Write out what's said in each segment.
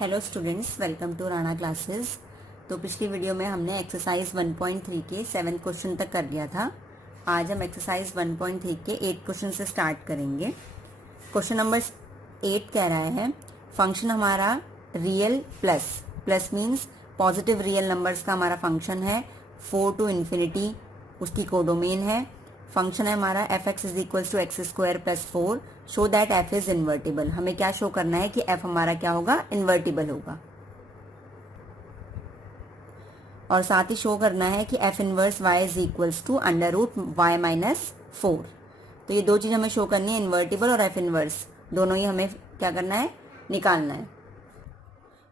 Hello students, welcome to Rana classes. तो पिछली video में हमने एक्सरसाइज 1.3 के 7 क्वेश्चन तक कर लिया था। आज हम एक्सरसाइज 1.3 के 8 क्वेश्चन से स्टार्ट करेंगे। क्वेश्चन नंबर 8 कह रहा है फंक्शन हमारा real plus means positive real numbers का हमारा फंक्शन है 4 to इन्फिनिटी, उसकी कोडोमेन है। फंक्शन है हमारा f x is equal to x square plus 4, show that f is invertible. हमें क्या शो करना है कि एफ हमारा क्या होगा, इन्वर्टिबल होगा। और साथ ही शो करना है कि f inverse y is equals to under root y minus 4। तो ये दो चीज हमें शो करनी है, इन्वर्टिबल और एफ इनवर्स, दोनों ही हमें क्या करना है, निकालना है।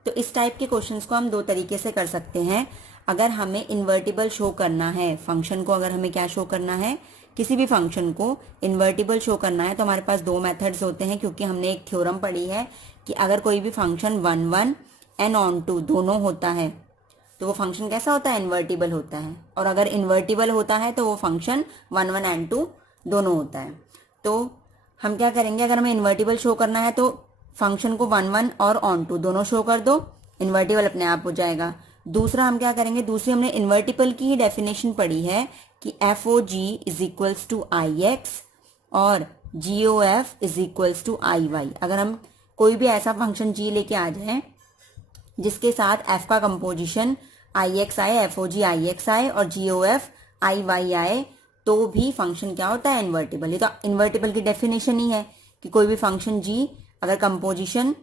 तो इस टाइप के क्वेश्चंस को हम दो तरीके से कर सकते हैं। अगर हमें इन्वर्टिबल शो करना है फंक्शन को, अगर हमें क्या शो करना है, किसी भी फंक्शन को इन्वर्टिबल शो करना है, तो हमारे पास दो मेथड्स होते हैं। क्योंकि हमने एक थ्योरम पढ़ी है कि अगर कोई भी फंक्शन 1 1 एंड ऑन टू दोनों होता है तो वो फंक्शन कैसा होता है, इन्वर्टिबल होता है। और अगर इन्वर्टिबल होता है तो वो फंक्शन 1 1 एंड 2 दोनों होता है। तो हम क्या करेंगे, अगर हमें इन्वर्टिबल शो करना है तो फंक्शन को 1 1 और ऑन टू दोनों शो कर दो, इन्वर्टिबल अपने आप हो जाएगा। दूसरा हम क्या करेंगे, दूसरी हमने इन्वर्टिबल की ही डेफिनेशन पढ़ी है कि f o g is equals to I x और g O f is equals to I y. अगर हम कोई भी ऐसा फंक्शन जी लेके आ जाए जिसके साथ एफ का कंपोजिशन आई एक्स आए, एफ ओ जी आई एक्स आए और g O F I Y आए, तो भी फंक्शन क्या होता है, इन्वर्टिबल। ये तो इन्वर्टिबल की डेफिनेशन ही है कि कोई भी फंक्शन जी अगर कंपोजिशन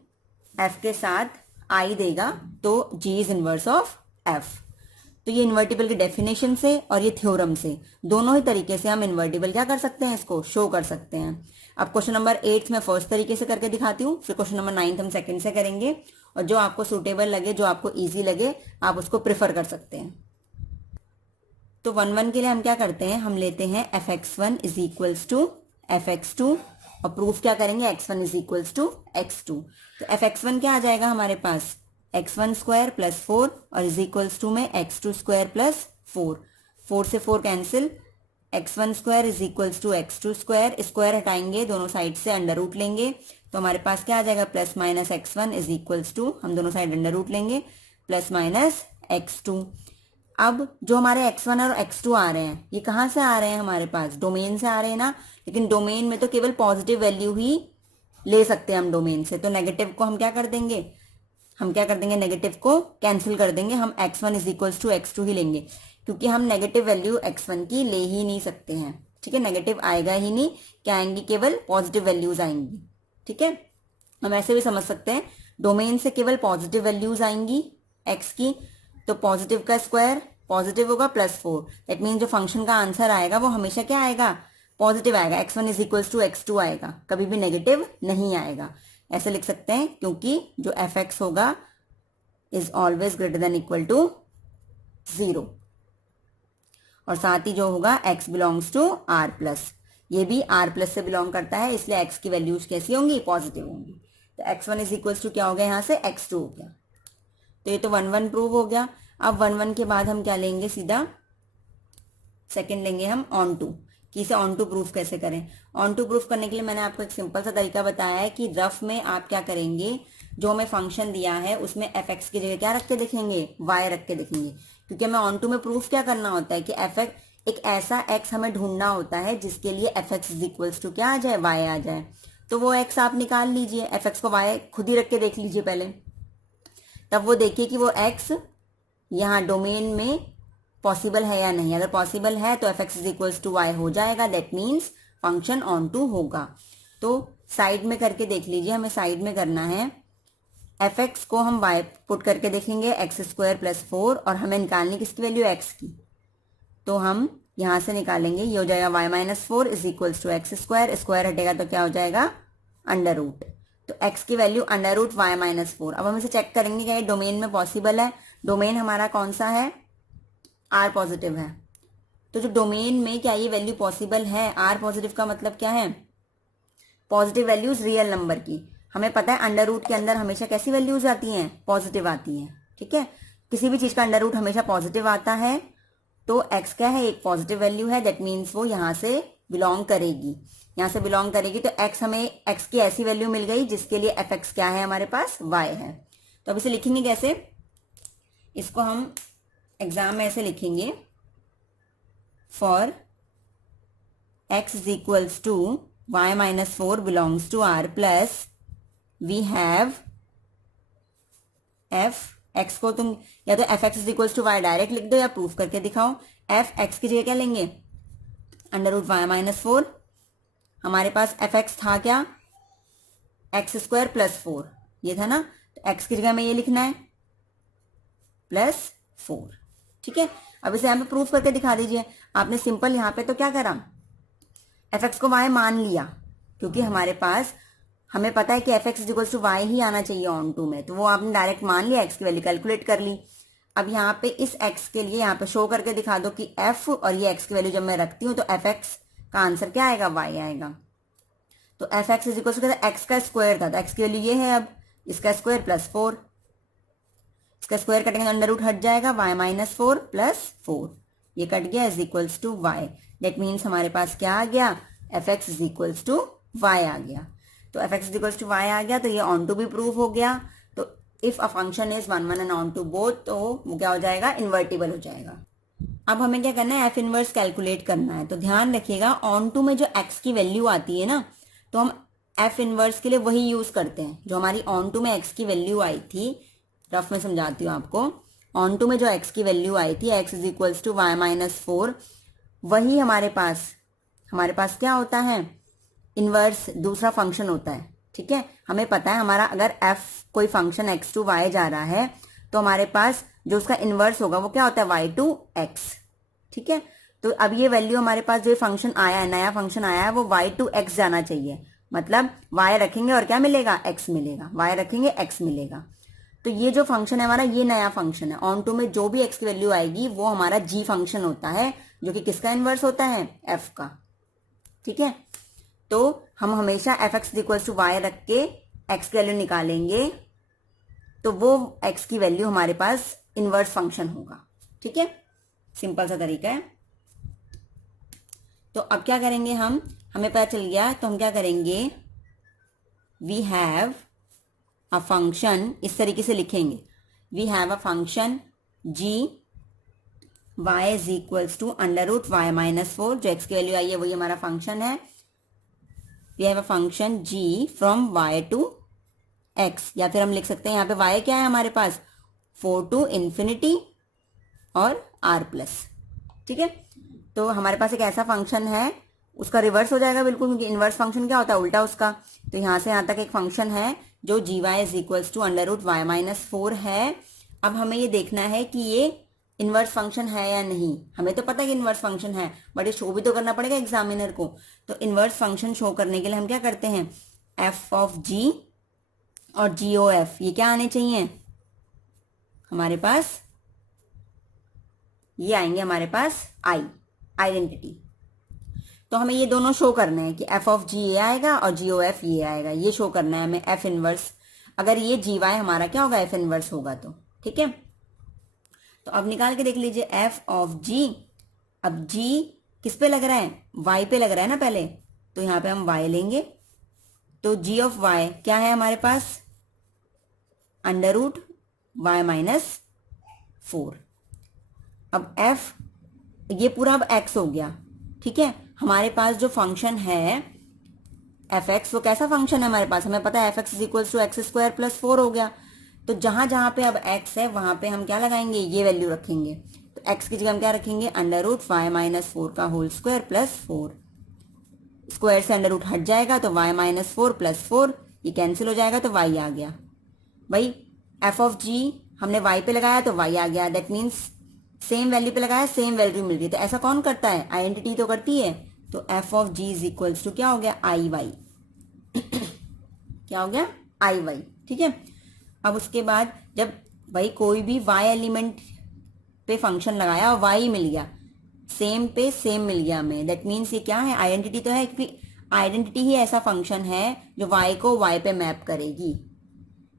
एफ के साथ आई देगा तो जी इज इनवर्स ऑफ एफ। तो ये इन्वर्टिबल की डेफिनेशन से और ये थ्योरम से, दोनों ही तरीके से हम इन्वर्टिबल क्या कर सकते हैं, इसको शो कर सकते हैं। अब क्वेश्चन नंबर 8 मैं फर्स्ट तरीके से करके दिखाती हूँ, फिर क्वेश्चन नंबर 9 हम सेकंड से करेंगे। और जो आपको सूटेबल लगे, जो आपको इजी लगे, आप उसको प्रिफर कर सकते हैं। तो 1 1 के लिए हम क्या करते हैं, हम लेते हैं f x one is equals to f x two और प्रूफ क्या करेंगे, x1 is equals to x2। तो एफ एक्स वन क्या आ जाएगा हमारे पास, x1 स्क्वायर प्लस 4 और इज इक्वल्स टू में x2 स्क्वायर प्लस 4। 4 से 4 cancel, x1 square is equals to x2 square, square हटाएंगे, दोनों साइड से अंडर रूट लेंगे, तो हमारे पास क्या आ जाएगा, plus minus x1 is equals to, हम दोनों साइड अंडर रूट लेंगे, प्लस माइनस x2। अब जो हमारे x1 और x2 आ रहे हैं, ये कहाँ से आ रहे हैं, हमारे पास डोमेन से आ रहे हैं ना। लेकिन डोमेन में तो केवल पॉजिटिव वैल्यू ही ले सकते हैं हम डोमेन से। तो नेगेटिव को हम क्या कर देंगे, नेगेटिव को कैंसिल कर देंगे, हम x1 is equals to x2 ही लेंगे। क्योंकि हम नेगेटिव वैल्यू x1 की ले ही नहीं सकते हैं, ठीक है, नेगेटिव आएगा ही नहीं, क्या आएंगी, केवल पॉजिटिव वैल्यूज आएंगी, ठीक है। हम ऐसे भी समझ सकते हैं, डोमेन से केवल पॉजिटिव वैल्यूज आएंगी x की, तो पॉजिटिव का स्क्वायर पॉजिटिव होगा प्लस 4। दैट मीन जो फंक्शन का आंसर आएगा वो हमेशा क्या आएगा, पॉजिटिव आएगा, x1 is equals to x2 आएगा, कभी भी नेगेटिव नहीं आएगा। ऐसे लिख सकते हैं, क्योंकि जो एफ एक्स होगा is always greater than equal to 0। और साथ ही जो होगा x belongs to r plus, ये भी r प्लस से बिलोंग करता है, इसलिए x की वैल्यूज कैसी होंगी, पॉजिटिव होंगी। तो x1 इज इक्वल्स टू क्या हो गया, यहाँ से x2 हो गया। तो ये तो 1 1 प्रूव हो गया। अब 1 1 के बाद हम क्या लेंगे, सीधा सेकंड लेंगे हम ऑन टू, कि इसे ऑन टू प्रूफ कैसे करें। ऑन टू प्रूफ करने के लिए मैंने आपको एक सिंपल सा तरीका बताया है कि रफ में आप क्या करेंगे, जो हमें फंक्शन दिया है उसमें एफ एक्स की जगह क्या रख के लिखेंगे, वाई रख के लिखेंगे। क्योंकि हमें ऑन टू में प्रूफ क्या करना होता है कि एफ एक्स, एक ऐसा एक्स हमें ढूंढना होता है जिसके लिए f x is equals to क्या आ जाए, वाई आ जाए। तो वो एक्स आप निकाल लीजिए, एफ एक्स को वाई खुद ही रख के देख लीजिए पहले, तब वो देखिए कि वो एक्स यहाँ डोमेन में पॉसिबल है या नहीं। अगर पॉसिबल है तो f x is equals to y हो जाएगा, that means function onto होगा। तो साइड में करके देख लीजिए, हमें साइड में करना है, एफ एक्स को हम वाई पुट करके देखेंगे, एक्स स्क्वायर प्लस 4, और हमें निकालनी किसकी वैल्यू, एक्स की। तो हम यहां से निकालेंगे, ये हो जाएगा y minus 4 is equals to x square, square हटेगा तो क्या हो जाएगा, अंडर रूट। तो x की value under root y minus 4। अब हम इसे चेक करेंगे क्या ये डोमेन में पॉसिबल है। डोमेन हमारा कौन सा है, r पॉजिटिव है। तो जो डोमेन में क्या ये वैल्यू पॉसिबल है, r पॉजिटिव का मतलब क्या है, पॉजिटिव वैल्यूज रियल नंबर की। हमें पता है अंडर रूट के अंदर हमेशा कैसी वैल्यूज आती हैं, पॉजिटिव आती हैं, ठीक है। किसी भी चीज का अंडर रूट हमेशा पॉजिटिव आता है, तो x क्या है, एक पॉजिटिव वैल्यू है, दैट मीन्स वो यहां से बिलोंग करेगी, यहां से बिलोंग करेगी। तो x, हमें x की ऐसी वैल्यू मिल गई जिसके लिए एफ एक्स क्या है, हमारे पास y है। तो अब इसे लिखेंगे कैसे, इसको हम एग्जाम में ऐसे लिखेंगे, for x is equals to y minus 4 belongs to r plus we have f x को तुम या तो f x is equals to y direct लिख दो या प्रूफ करके दिखाओ। एफ एक्स की जगह क्या लेंगे, अंडर रूट वाई माइनस 4। हमारे पास एफ एक्स था क्या, एक्स स्क्वायर प्लस 4, ये था ना, तो एक्स की जगह में ये लिखना है प्लस 4। ठीक है, अब इसे यहाँ पे प्रूफ करके दिखा दीजिए। आपने सिंपल यहाँ पे तो क्या करा, एफ एक्स को वाई मान लिया, क्योंकि हमारे पास हमें पता है कि f x equals to y ही आना चाहिए ऑन टू में, तो वो आपने डायरेक्ट मान लिया, एक्स की वैल्यू कैलकुलेट कर ली। अब यहाँ पे इस एक्स के लिए यहाँ पे शो करके दिखा दो कि एफ और ये एक्स की वैल्यू जब मैं रखती हूँ तो एफ एक्स का आंसर क्या आएगा, वाई आएगा। तो f x is equals to x का स्क्वायर था, तो एक्स की वैल्यू ये है, अब इसका स्क्वायर प्लस 4, इसका स्क्वायर कटेंगे अंडर रूट हट जाएगा, वाई माइनस 4 प्लस 4, ये कट गया, is equals to y. That means हमारे पास क्या आ गया, f x is equals to y आ गया। तो f x is equals to y आ गया, तो ये ऑन टू भी प्रूव हो गया। तो if a function is 1 1 and onto both, तो वो क्या हो जाएगा, इन्वर्टिबल हो जाएगा। अब हमें क्या करना है, एफ इनवर्स कैलकुलेट करना है। तो ध्यान रखिएगा, ऑन टू में जो एक्स की वैल्यू आती है ना, तो हम एफ इनवर्स के लिए वही यूज करते हैं जो हमारी ऑन टू में एक्स की वैल्यू आई थी। रफ में समझाती हूँ आपको, ऑन टू में जो एक्स की वैल्यू आई थी, x is equals to y minus 4, वही हमारे पास क्या होता है, इनवर्स दूसरा फंक्शन होता है। ठीक है, हमें पता है हमारा अगर f कोई फंक्शन x टू y जा रहा है तो हमारे पास जो उसका इनवर्स होगा वो क्या होता है, y टू x। ठीक है, तो अब ये वैल्यू हमारे पास जो फंक्शन आया है, नया फंक्शन आया है, वो y टू x जाना चाहिए। मतलब y रखेंगे और क्या मिलेगा, x मिलेगा, y रखेंगे x मिलेगा। तो ये जो फंक्शन है हमारा, ये नया फंक्शन है। ऑन टू में जो भी x की वैल्यू आएगी वो हमारा g फंक्शन होता है, जो कि किसका इनवर्स होता है, f का। ठीक है, तो हम हमेशा f x equal to y रख के एक्स की वैल्यू निकालेंगे, तो वो एक्स की वैल्यू हमारे पास इनवर्स फंक्शन होगा। ठीक है, सिंपल सा तरीका है। तो अब क्या करेंगे हमें पता चल गया, तो हम क्या करेंगे, वी हैव अ फंक्शन, इस तरीके से लिखेंगे, we have a function g y is equals to under root y minus 4, जो एक्स की वैल्यू आई है वही हमारा फंक्शन है। We have a function g from y to x, या फिर हम लिख सकते हैं यहाँ पे y क्या है हमारे पास, 4 to infinity और r प्लस। ठीक है, तो हमारे पास एक ऐसा फंक्शन है, उसका रिवर्स हो जाएगा बिल्कुल, क्योंकि इनवर्स फंक्शन क्या होता है, उल्टा उसका। तो यहाँ से यहाँ तक एक फंक्शन है जो g y is equals to under root y minus 4 है। अब हमें ये देखना है कि ये इनवर्स फंक्शन है या नहीं। हमें तो पता है कि इनवर्स फंक्शन है, बट ये शो भी तो करना पड़ेगा एग्जामिनर को। तो इनवर्स फंक्शन शो करने के लिए हम क्या करते हैं, एफ ऑफ जी और जी ओ एफ, ये क्या आने चाहिए हमारे पास, ये आएंगे हमारे पास आइडेंटिटी। तो हमें ये दोनों शो करने हैं कि एफ ऑफ जी ये आएगा और जी ओ एफ ये आएगा, ये शो करना है हमें एफ इनवर्स। अगर ये जी वाई हमारा क्या होगा, एफ इनवर्स होगा। तो ठीक है, तो अब निकाल के देख लीजिए एफ ऑफ जी। अब जी किस पे लग रहा है, वाई पे लग रहा है ना पहले, तो यहां पे हम वाई लेंगे। तो जी ऑफ वाई क्या है हमारे पास, अंडर रूट वाई माइनस 4। अब एफ, ये पूरा अब एक्स हो गया। ठीक है, हमारे पास जो फंक्शन है एफ एक्स, वो कैसा फंक्शन है हमारे पास, हमें पता है f x is equal to x square plus 4 हो गया। तो जहां जहां पे अब x है वहां पे हम क्या लगाएंगे, ये वैल्यू रखेंगे। तो x की जगह हम क्या रखेंगे, अंडर रूट वाई माइनस 4 का होल स्क्वायर प्लस 4, स्क्वायर से अंडर रूट हट जाएगा तो y माइनस 4 प्लस 4, ये कैंसिल हो जाएगा तो y आ गया। भाई f ऑफ g हमने y पे लगाया तो y आ गया, दैट मीन्स सेम वैल्यू पे लगाया सेम वैल्यू मिल रही है। तो ऐसा कौन करता है, आइडेंटिटी तो करती है। तो f of g is equals to क्या हो गया, आई वाई क्या हो गया, आई वाई। ठीक है, अब उसके बाद जब भाई कोई भी y एलिमेंट पे फंक्शन लगाया और y मिल गया, सेम पे सेम मिल गया हमें, दैट मीन्स ये क्या है, आइडेंटिटी तो है, क्योंकि आइडेंटिटी ही ऐसा फंक्शन है जो y को y पे मैप करेगी।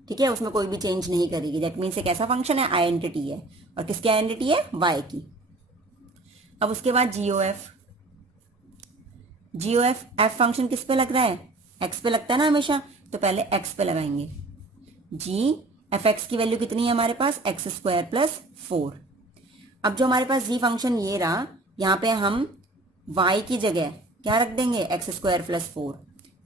ठीक है, उसमें कोई भी चेंज नहीं करेगी, दैट मीन्स एक ऐसा फंक्शन है, आइडेंटिटी है। और किसकी आइडेंटिटी है, y की। अब उसके बाद GOF, एफ फंक्शन किस पे लग रहा है, x पे लगता है ना हमेशा, तो पहले x पे लगाएंगे। जी एफ एक्स की वैल्यू कितनी है हमारे पास, एक्स स्क्वायर प्लस 4। अब जो हमारे पास जी फंक्शन ये रहा, यहाँ पे हम y की जगह क्या रख देंगे, एक्स स्क्वायर प्लस 4।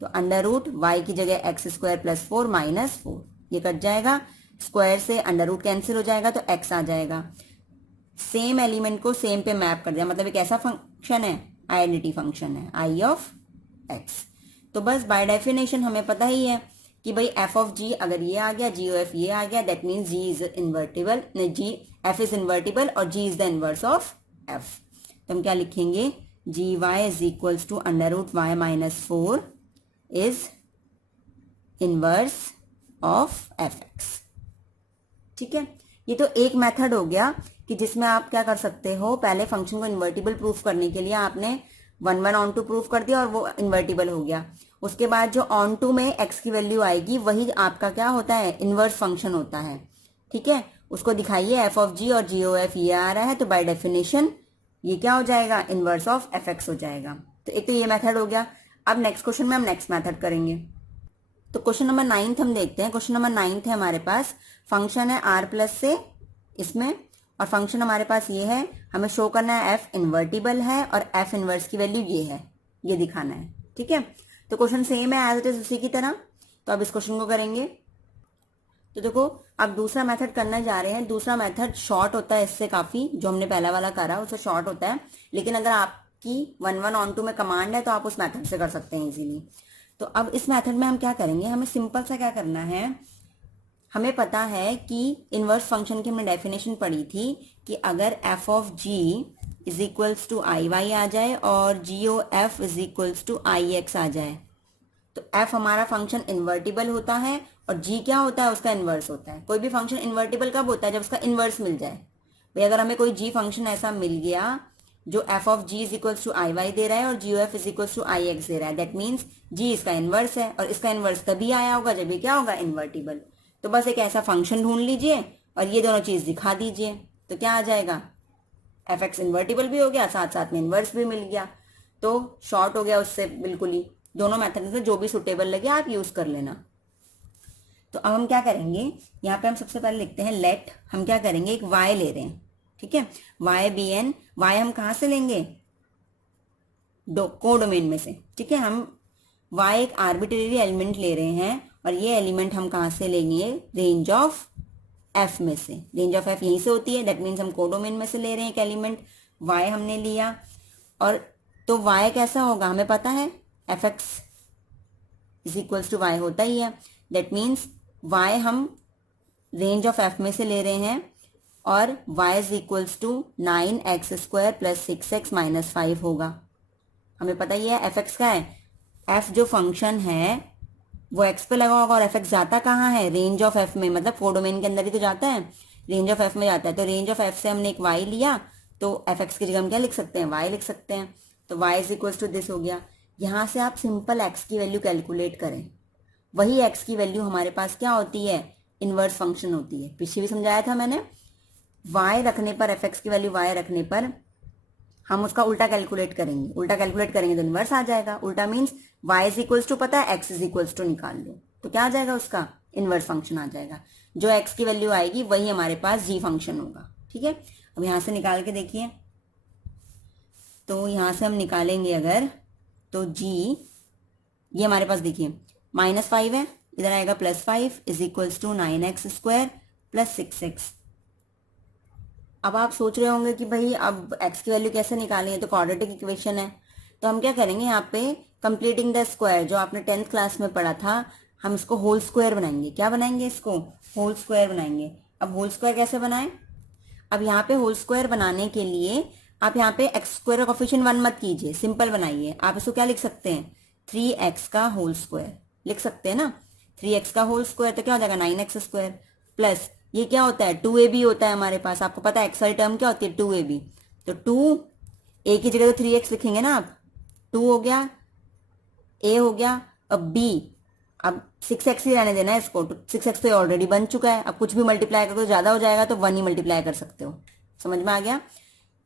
तो अंडर रूट वाई की जगह एक्स स्क्वायर प्लस 4 माइनस 4, ये कट जाएगा, स्क्वायर से अंडर रूट कैंसिल हो जाएगा तो x आ जाएगा। सेम एलिमेंट को सेम पे मैप कर दिया, मतलब एक ऐसा फंक्शन है, आइडेंटिटी फंक्शन है आई ऑफ x। तो बस बाय डेफिनेशन हमें पता ही है कि भाई एफ ऑफ जी अगर ये आ गया, जी ऑफ एफ ये आ गया, that means g is invertible, g f is invertible और g is the inverse of f. तो हम क्या लिखेंगे, g y is equals to under root y minus 4 is inverse of f x. ठीक है, ये तो एक मेथड हो गया कि जिसमें आप क्या कर सकते हो, पहले फंक्शन को इन्वर्टिबल प्रूफ करने के लिए आपने 1 1 ऑन टू प्रूफ कर दिया और वो इन्वर्टिबल हो गया। उसके बाद जो ऑन टू में x की वैल्यू आएगी वही आपका क्या होता है, इनवर्स फंक्शन होता है। ठीक है, उसको दिखाइए एफ ऑफ जी और जी ओ एफ ये आ रहा है, तो बाय डेफिनेशन ये क्या हो जाएगा, इनवर्स ऑफ एफ एक्स हो जाएगा। तो एक तो ये मेथड हो गया। अब नेक्स्ट क्वेश्चन में हम नेक्स्ट मेथड करेंगे। तो क्वेश्चन नंबर 9 हम देखते हैं। क्वेश्चन नंबर 9 है हमारे पास, फंक्शन है आर प्लस से इसमें, और फंक्शन हमारे पास ये है, हमें शो करना है एफ इन्वर्टिबल है और एफ इनवर्स की वैल्यू ये है, ये दिखाना है। ठीक है, तो क्वेश्चन सेम है एज इट इज उसी की तरह। तो अब इस क्वेश्चन को करेंगे। तो देखो अब दूसरा मेथड करने जा रहे हैं। दूसरा मेथड शॉर्ट होता है इससे काफी, जो हमने पहला वाला करा उससे शॉर्ट होता है, लेकिन अगर आपकी 1 1 ऑन टू में कमांड है तो आप उस मेथड से कर सकते हैं इजीली। तो अब इस मेथड में हम क्या करेंगे, हमें सिंपल सा क्या करना है, हमें पता है कि इनवर्स फंक्शन की हमने डेफिनेशन पढ़ी थी कि अगर f of g is equals to I y आ जाए और g O f is equals to I x आ जाए, तो एफ हमारा फंक्शन इन्वर्टिबल होता है और जी क्या होता है, उसका इन्वर्स होता है। कोई भी फंक्शन इन्वर्टिबल कब होता है, जब उसका इन्वर्स मिल जाए। भाई अगर हमें कोई जी फंक्शन ऐसा मिल गया जो f of g is equals to I y दे रहा है और g O f is equals to I x दे रहा है, दैट मीन्स जी इसका इन्वर्स है, और इसका इन्वर्स तभी आया होगा जब ये क्या होगा, इन्वर्टिबल। तो बस एक ऐसा फंक्शन ढूंढ लीजिए और ये दोनों चीज दिखा दीजिए, तो क्या आ जाएगा, एफ एक्स इन्वर्टिबल भी हो गया, साथ साथ में इन्वर्स भी मिल गया। तो शॉर्ट हो गया उससे बिल्कुल ही। दोनों मेथड में से जो भी सुटेबल लगे आप यूज कर लेना। तो अब हम क्या करेंगे, यहाँ पे हम सबसे पहले लिखते हैं लेट, हम क्या करेंगे, एक y ले रहे हैं। ठीक है, y बी एन, y हम कहाँ से लेंगे, कोडोमेन में से। ठीक है, हम y एक आर्बिट्रेरी एलिमेंट ले रहे हैं और ये एलिमेंट हम कहाँ से लेंगे, रेंज ऑफ f में से। रेंज ऑफ f यहीं से होती है, दैट मीन्स हम कोडोमेन में से ले रहे हैं एक एलिमेंट, y हमने लिया। और तो y कैसा होगा हमें पता है, f x is equals to y होता ही है, दैट मीन्स y हम रेंज ऑफ f में से ले रहे हैं और y is equals to 9x square plus 6x minus 5 होगा। हमें पता ही है एफ एक्स का है, f जो फंक्शन है वो x पे लगा होगा और एफ एक्स जाता कहाँ है, रेंज ऑफ f में, मतलब कोडोमेन के अंदर ही तो जाता है, रेंज ऑफ f में जाता है। तो रेंज ऑफ f से हमने एक y लिया, तो एफ एक्स की जगह हम क्या लिख सकते हैं, y लिख सकते हैं। तो y is equals to this हो गया। यहाँ से आप सिंपल x की वैल्यू कैलकुलेट करें, वही x की वैल्यू हमारे पास क्या होती है, इनवर्स फंक्शन होती है। पीछे भी समझाया था मैंने, y रखने पर, एफ एक्स की वैल्यू y रखने पर हम उसका उल्टा कैलकुलेट करेंगे, उल्टा कैलकुलेट करेंगे तो इनवर्स आ जाएगा। उल्टा means y is equals to पता है, x इज इक्वल्स टू निकाल लो, तो क्या आ जाएगा, उसका इनवर्स फंक्शन आ जाएगा। जो x की वैल्यू आएगी वही हमारे पास g फंक्शन होगा। ठीक है, अब यहां से निकाल के देखिए, तो यहां से हम निकालेंगे अगर, तो g ये हमारे पास देखिए -5 है, इधर आएगा +5 is equals to 9x square plus 6x। अब आप सोच रहे होंगे कि भाई अब x की वैल्यू कैसे निकालें, तो क्वाड्रेटिक इक्वेशन है। तो हम क्या करेंगे, यहाँ पे कंप्लीटिंग द स्क्वायर जो आपने 10th क्लास में पढ़ा था, हम इसको होल स्क्वायर बनाएंगे। क्या बनाएंगे, इसको होल स्क्वायर बनाएंगे। अब होल स्क्वायर कैसे बनाएं, अब यहाँ पे होल स्क्वायर बनाने के लिए आप यहाँ पे एक्स स्क्वायर का कोफिशिएंट 1 मत कीजिए, सिंपल बनाइए। आप इसको क्या लिख सकते हैं, 3x का होल स्क्वायर लिख सकते हैं ना। 3x का होल स्क्वायर तो क्या हो जाएगा, 9x स्क्वायर प्लस ये क्या होता है, 2ab होता है हमारे पास। आपको पता है एक्स वाली टर्म क्या होती है, 2ab। तो 2a की जगह तो 3x लिखेंगे ना आप, 2 हो गया, a हो गया, अब b, अब 6x ही रहने देना है इसको, तो 6x तो ऑलरेडी बन चुका है। अब कुछ भी मल्टीप्लाई करो तो ज्यादा हो जाएगा, तो 1 ही मल्टीप्लाई कर सकते हो। समझ में आ गया,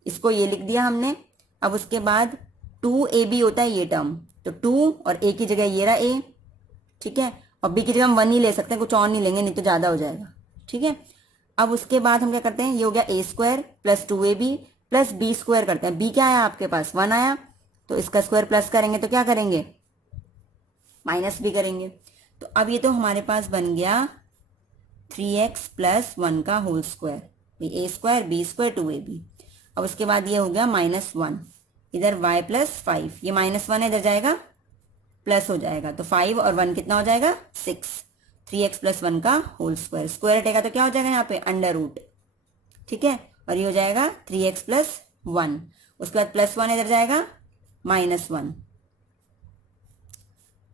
इसको ये लिख दिया हमने। अब उसके बाद 2ab होता है ये टर्म, तो 2 और a की जगह ये रहा a, ठीक है, और b की जगह हम 1 ही ले सकते हैं, कुछ और नहीं लेंगे, नहीं तो ज्यादा हो जाएगा। ठीक है। अब उसके बाद हम क्या करते हैं, ये हो गया a square plus 2ab plus b square करते हैं। बी क्या आया आपके पास, 1 आया, तो इसका स्क्वायर प्लस करेंगे तो क्या करेंगे, माइनस भी करेंगे। तो अब ये तो हमारे पास बन गया 3x प्लस 1 का होल स्क्वायर, ए स्क्वायर बी स्क्वायर 2ab। अब उसके बाद ये हो गया -1, इधर y प्लस 5, ये -1 इधर जाएगा प्लस हो जाएगा, तो 5 और 1 कितना हो जाएगा 6। 3x प्लस 1 का होल स्क्वायर, स्क्वायर हटेगा तो क्या हो जाएगा यहाँ पे अंडर रूट, ठीक है। और ये हो जाएगा 3x प्लस 1, उसके बाद +1 इधर जाएगा -1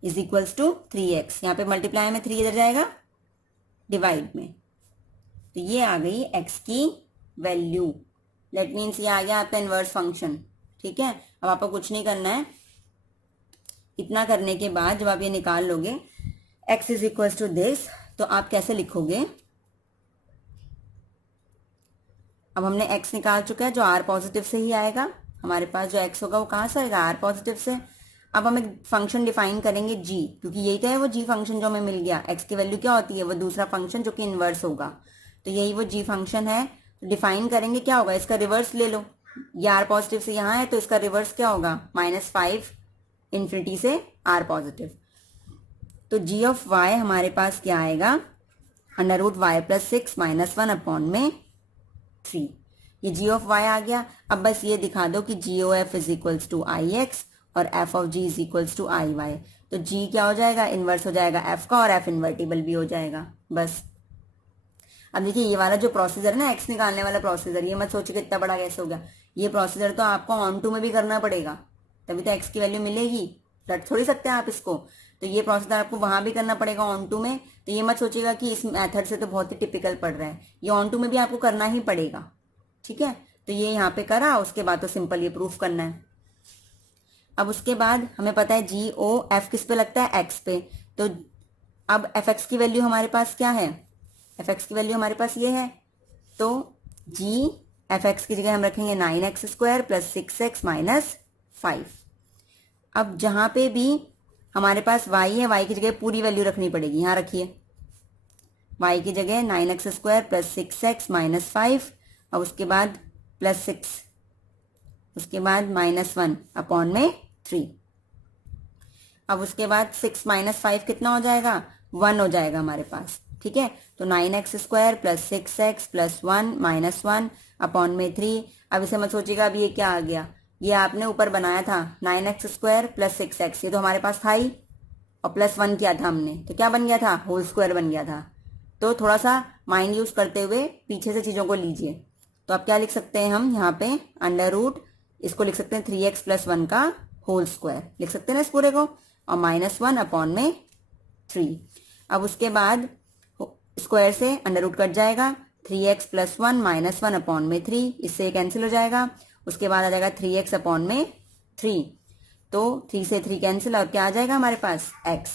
इज इक्वल्स टू 3x, यहाँ पे मल्टीप्लाई में 3 इधर जाएगा डिवाइड में, तो ये आ गई x की वैल्यू। दैट मीन्स ये आ गया आपका इनवर्स फंक्शन, ठीक है। अब आपको कुछ नहीं करना है, इतना करने के बाद जब आप ये निकाल लोगे x is equals to this, तो आप कैसे लिखोगे, अब हमने x निकाल चुका है, जो r पॉजिटिव से ही आएगा, हमारे पास जो x होगा वो कहाँ से आएगा, r पॉजिटिव से। अब हम एक फंक्शन डिफाइन करेंगे g, क्योंकि यही तो है वो g फंक्शन जो हमें मिल गया। x की वैल्यू क्या होती है, वो दूसरा फंक्शन जो कि इनवर्स होगा, तो यही वो g फंक्शन है। डिफाइन करेंगे, क्या होगा, इसका रिवर्स ले लो, ये r पॉजिटिव से यहाँ है तो इसका रिवर्स क्या होगा, -5 इन्फिनिटी से r पॉजिटिव। तो g ऑफ y हमारे पास क्या आएगा, √y प्लस 6 -1 अपॉन में 3, ये g ऑफ y आ गया। अब बस ये दिखा दो कि g o f is equals to I x और f of g is equals to I y, तो g क्या हो जाएगा, इनवर्स हो जाएगा f का और f इन्वर्टिबल भी हो जाएगा, बस। अब देखिए ये वाला जो प्रोसीजर है ना, x निकालने वाला प्रोसीजर, ये मत सोचो कि इतना बड़ा कैसे हो गया, ये प्रोसीजर तो आपको ऑन टू में भी करना पड़ेगा, तभी तो x की वैल्यू मिलेगी, रट थोड़ी सकते हैं आप इसको। तो ये प्रोसीजर आपको वहां भी करना पड़ेगा ऑन टू में, तो ये मत सोचिएगा कि इस मेथड से तो बहुत ही टिपिकल पड़ रहा है, ये ऑन टू में भी आपको करना ही पड़ेगा, ठीक है। तो ये यहाँ पे करा, उसके बाद तो सिंपल ये प्रूफ करना है। अब उसके बाद हमें पता है जी ओ एफ किस पे लगता है, एक्स पे, तो अब एफ एक्स की वैल्यू हमारे पास क्या है, एफ एक्स की वैल्यू हमारे पास ये है, तो जी एफ एक्स की जगह हम रखेंगे 9x² प्लस 6x माइनस 5। अब जहां पे भी हमारे पास y है, y की जगह पूरी वैल्यू रखनी पड़ेगी, यहाँ रखिए y की जगह 9x² प्लस 6x माइनस 5, और उसके बाद +6, उसके बाद -1 अपॉन में 3। अब उसके बाद 6 - 5 कितना हो जाएगा, 1 हो जाएगा हमारे पास, ठीक है। तो 9x² plus 6x plus 1 -1 upon में 3। अब इसे मत सोचिएगा अभी ये क्या आ गया, ये आपने ऊपर बनाया था 9x² प्लस 6x, ये तो हमारे पास था ही, और +1 किया था हमने, तो क्या बन गया था, होल स्क्वायर बन गया था। तो थोड़ा सा माइंड यूज करते हुए पीछे से चीजों को लीजिए, तो आप क्या लिख सकते हैं, हम यहाँ पे अंडर रूट इसको लिख सकते हैं 3x प्लस 1 का होल स्क्वायर लिख सकते हैं ना इस पूरे को, और -1 अपॉन में 3। अब उसके बाद स्क्वायर से अंडर रूट कट जाएगा, 3x प्लस 1 -1 अपॉन में 3, इससे कैंसिल हो जाएगा। उसके बाद आ जाएगा 3x अपॉन में 3, तो 3 से 3 कैंसिल, और क्या आ जाएगा हमारे पास, x।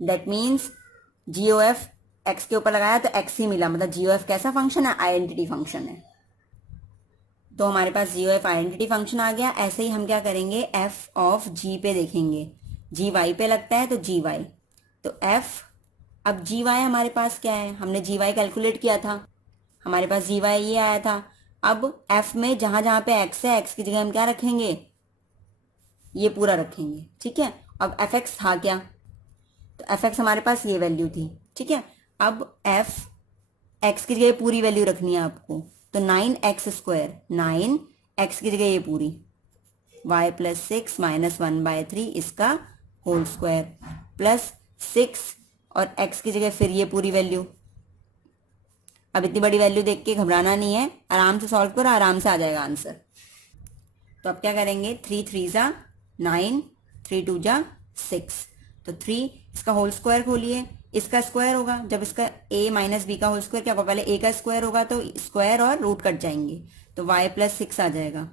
That means g O f x के ऊपर लगाया तो x ही मिला, मतलब जी ओ एफ कैसा फंक्शन है, आइडेंटिटी फंक्शन है। तो हमारे पास जी ओ एफ आइडेंटिटी फंक्शन आ गया। ऐसे ही हम क्या करेंगे, एफ ऑफ जी पे देखेंगे, जी वाई पे लगता है तो जी वाई, तो एफ, अब जी वाई हमारे पास क्या है, हमने जी वाई कैलकुलेट किया था, हमारे पास जी वाई ये आया था। अब एफ में जहां जहां पे एक्स है, एक्स की जगह हम क्या रखेंगे, ये पूरा रखेंगे, ठीक है। अब एफ एक्स था क्या, तो एफ एक्स हमारे पास ये वैल्यू थी, ठीक है। अब एफ एक्स की जगह पूरी वैल्यू रखनी है आपको, तो 9x², 9x की जगह ये पूरी, y प्लस 6 -1/3 इसका होल स्क्वायर प्लस 6, और x की जगह फिर ये पूरी वैल्यू। अब इतनी बड़ी वैल्यू देख के घबराना नहीं है, आराम से सॉल्व करो, आराम से आ जाएगा आंसर। तो अब क्या करेंगे, 3 3 जा 9, 3 2 जा 6, तो 3 इसका होल स्क्वायर खोलिए, इसका स्क्वायर होगा, जब इसका a माइनस बी का होल स्क्वायर क्या होगा, पहले a का स्क्वायर होगा तो स्क्वायर और रूट कट जाएंगे, तो y प्लस 6 आ जाएगा,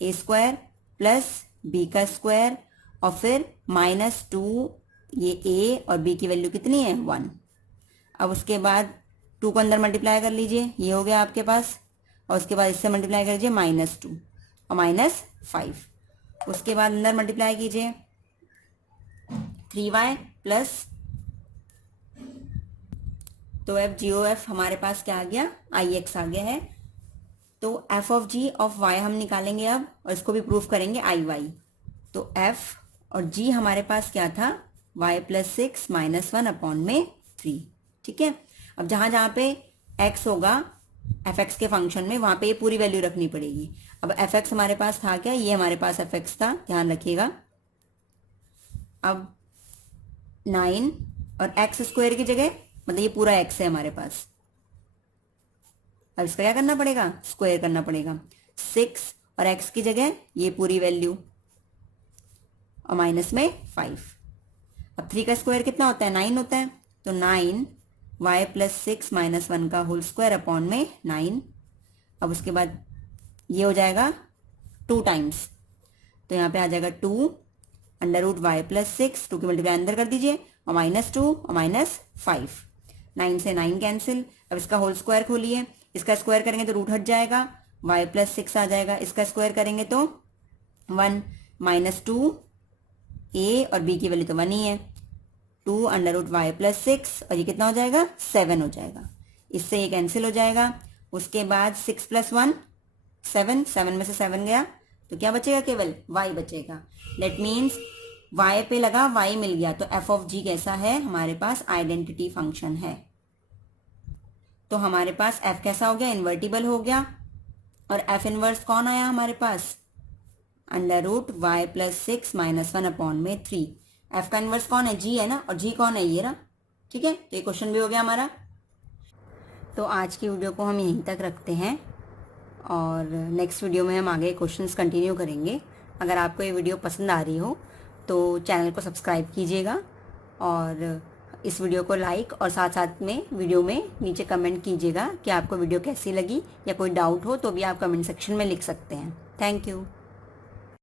a² प्लस b का स्क्वायर, और फिर -2, ये a और b की वैल्यू कितनी है, 1। अब उसके बाद 2 को अंदर मल्टीप्लाई कर लीजिए, ये हो गया आपके पास, और उसके बाद इससे मल्टीप्लाई कर लीजिए -2 और -5, उसके बाद अंदर मल्टीप्लाई कीजिए 3y प्लस तो एफ जी ओ एफ हमारे पास क्या आ गया, आई एक्स आ गया है। तो f of g of y हम निकालेंगे अब, और इसको भी प्रूफ करेंगे आई वाई। तो एफ और जी हमारे पास क्या था, वाई प्लस 6 माइनस 1 अपॉन में 3। ठीक है, अब जहां जहां पे एक्स होगा एफ एक्स के फंक्शन में, वहां पे ये पूरी वैल्यू रखनी पड़ेगी। अब एफ एक्स हमारे पास था क्या, ये हमारे पास एफ एक्स था, ध्यान रखिएगा। अब 9 और एक्स स्क्वायर की जगह, मतलब ये पूरा एक्स है हमारे पास, अब इसका क्या करना पड़ेगा, स्क्वायर करना पड़ेगा। 6 और एक्स की जगह ये पूरी वैल्यू और माइनस में 5। अब 3 का स्क्वायर कितना होता है, 9 होता है। तो 9 वाई प्लस 6 माइनस 1 का होल स्क्वायर अपॉन में 9। अब उसके बाद ये हो जाएगा 2 टाइम्स, तो यहाँ पे आ जाएगा 2 अंडर रूट वाई प्लस 6, 2 की मल्टीप्लाई अंदर कर दीजिए, और -2 और -5, 9 से 9 कैंसिल। अब इसका होल स्क्वायर खोलिए, इसका स्क्वायर करेंगे तो रूट हट जाएगा, वाई प्लस 6 आ जाएगा, इसका स्क्वायर करेंगे तो 1, -2 ए और बी की वैल्यू तो 1 ही है, 2 अंडर रूट वाई प्लस 6, और ये कितना हो जाएगा, 7 हो जाएगा। इससे ये कैंसिल हो जाएगा। उसके बाद 6 + 1 7, 7 में से 7 गया, तो क्या बचेगा, केवल y बचेगा। दैट मीन्स y पे लगा y मिल गया। तो f ऑफ g कैसा है, हमारे पास आइडेंटिटी फंक्शन है। तो हमारे पास f कैसा हो गया, इन्वर्टिबल हो गया। और f इनवर्स कौन आया हमारे पास, under root y plus 6 minus 1 upon में 3। f का इनवर्स कौन है, g है ना, और g कौन है, ये रहा। ठीक है, तो ये क्वेश्चन भी हो गया हमारा। तो आज की वीडियो को हम यहीं तक रखते हैं, और नेक्स्ट वीडियो में हम आगे क्वेश्चंस कंटिन्यू करेंगे। अगर आपको ये वीडियो पसंद आ रही हो तो चैनल को सब्सक्राइब कीजिएगा, और इस वीडियो को लाइक, और साथ साथ में वीडियो में नीचे कमेंट कीजिएगा कि आपको वीडियो कैसी लगी, या कोई डाउट हो तो भी आप कमेंट सेक्शन में लिख सकते हैं। Thank you.